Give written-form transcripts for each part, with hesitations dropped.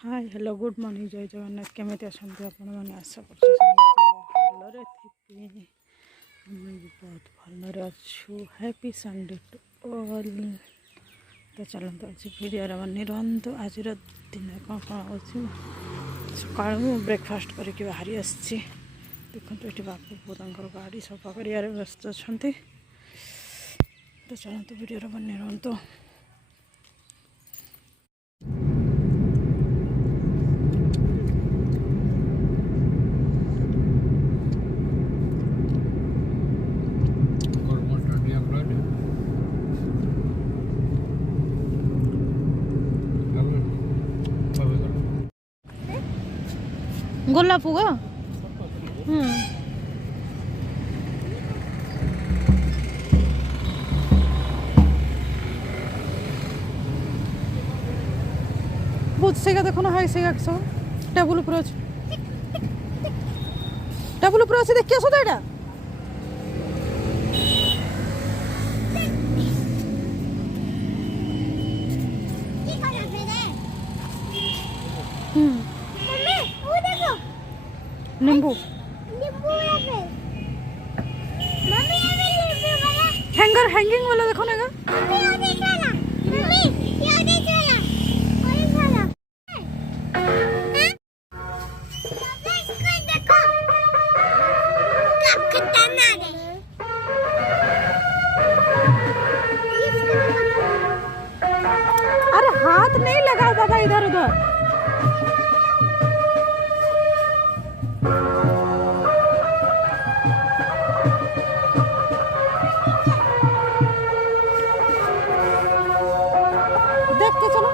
Hi hello good morning जय जगन्नाथ केमी अच्छा आपण मैंने आशा कर बहुत भलरे अच्छु हैप्पी संडे टू ऑल। तो चलते आज भिडियो बनी रुहतु आज दिन कौन कौन अच्छी सका ब्रेकफास्ट करके बाहरी आसी देखो ये बापू पुओं गाड़ी सफा कर व्यस्त अच्छा। तो चलते भिडियो बनी रुहतु। गोला पुगा बहुत सेगा देखो ना हाई सेगा सब टेबल ऊपर अच्छे टेबल ऊपर अच्छे देखिए सो तो नींबू हैंगर हैंगिंग वाला देखो ना अरे हाथ नहीं लगाओ बाबा इधर उधर। देख के चलो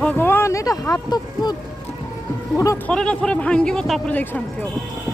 भगवान ये हाथ तो गोटे थरे ना थरे भांग शांति हम।